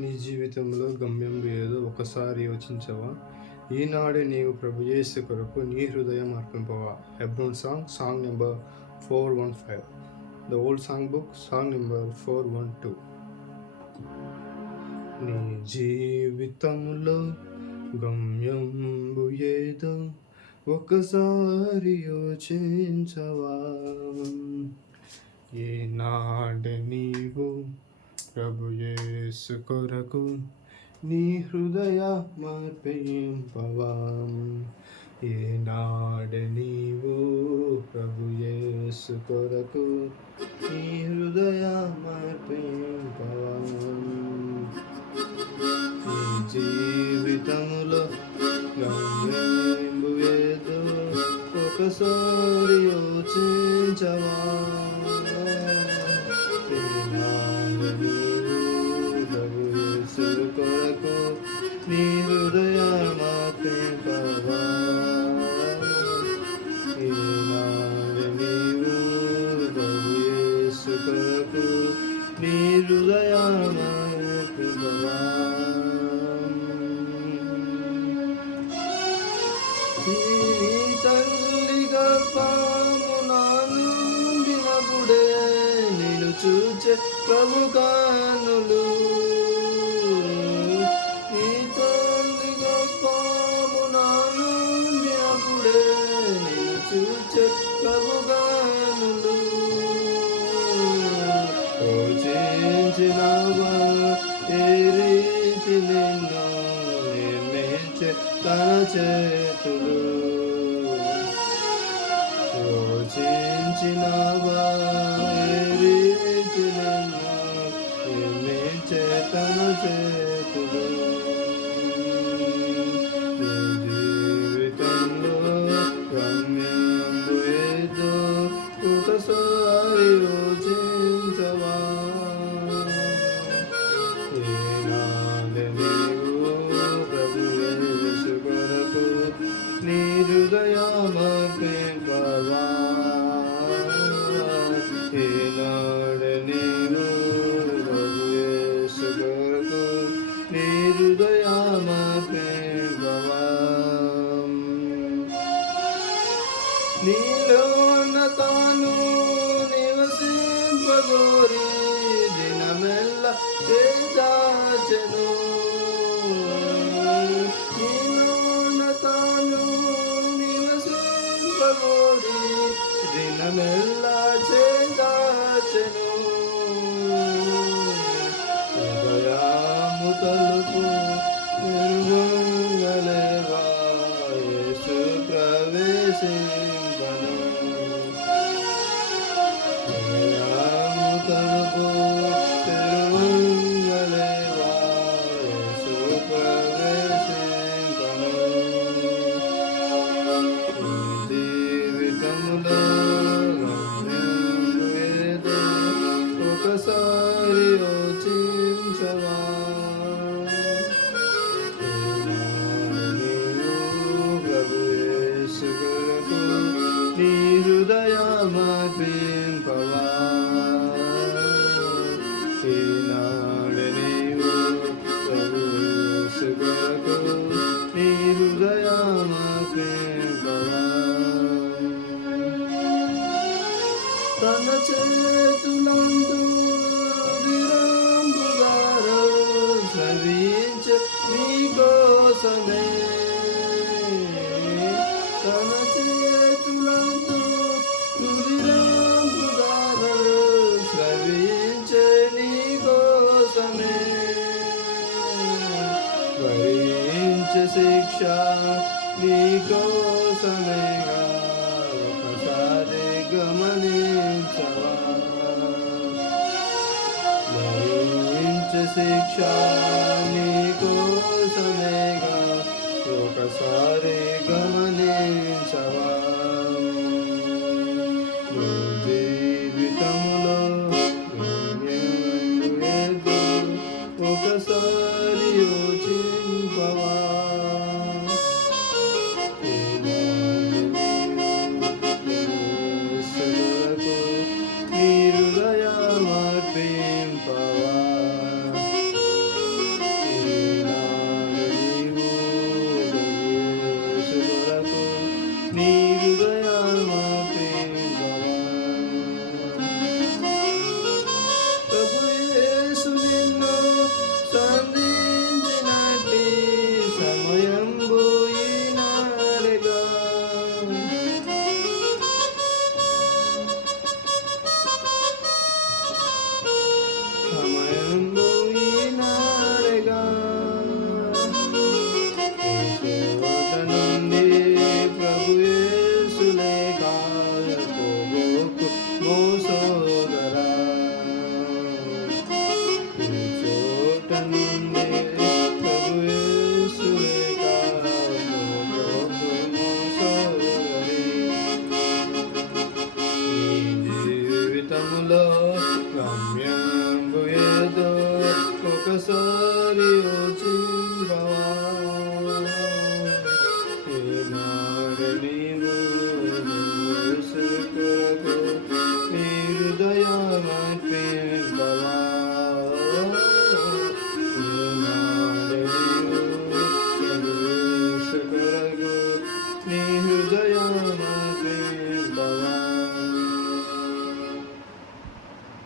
నీ జీవితంలో గమ్యం ఏదో ఒకసారి యోచించవా? ఈనాడే నీవు ప్రభు యేసు కొరకు నీ హృదయం అర్పింపవా? Hebron song number 415. The old song book, song number 412. నీ జీవితంలో గమ్యంబు ఏదో ఒకసారి యోచించవా? ఈనాడే నీవు ప్రభు యేసు కొరకు నీ హృదయ మార్పింపవా? ఈనాడే నీవు ప్రభు యేసు కొరకు నీ హృదయ మార్పింపవా? నీ జీవితములో గమ్యము ఏదో ఒకసారి యోచించవా? కొరకు నీ హృదయ మార్పింపవా? ఈనాడు నీవు ప్రభు యేసు కొరకు నీ హృదయ మార్పింపవా? నీ తల్లి గర్భమునాను దినపుడే నేను చూచే ప్రభు కన్నులు. నీ తల్లి గర్భమునాను దినపుడే నేను చూచే ప్రభు కన్నులు. యోచించినవా ఏ రీతి నిన్ను నిర్మించే తన చేతులు? యోచించినవా ఏ రీతి నిన్ను నిర్మించే తన చేతులు? జీవితంలో గమ్యంబు ఏదో ఒకసారి యోచించవా? ఈనాడు నీవు ప్రభు యేసు కొరకు నీ హృదయ మార్పింపవా? ఈనాడు నీవు ప్రభు యేసు కొరకు నీ హృదయ మార్పింపవా? నీలోన తాను నివసింపగోరి దినమెల్ల చేజాచెను. నీలోన తాను నివసింపగోరి దినమెల్ల చేజాచెను. హృదయము తలుపు తెరువగలేవా? యేసు ప్రవేశింపను. హృదయము తలుపు తెరువగలేవా? యేసు ప్రవేశింపను. ఈ జీవితములో గమ్యము ఏదో ఒకసారి యోచించవా? ప్రభు యేసు కొరకు నీ హృదయ మార్పింపవా? ఈనాడు నీవు ప్రభు యేసు కొరకు నీ హృదయ మార్పింపవా? తన చేతులందు విరంబుగారు స్రవించే నీ కోసమే. తన చేతులందు విరంబుగారు స్రవించే నీ కోసమే. భరించే శిక్ష నీ కోసమేగా ఒకసారి గమనించవా? భరించే శిక్ష నీ కోసమేగా ఒకసారి గమనించవా?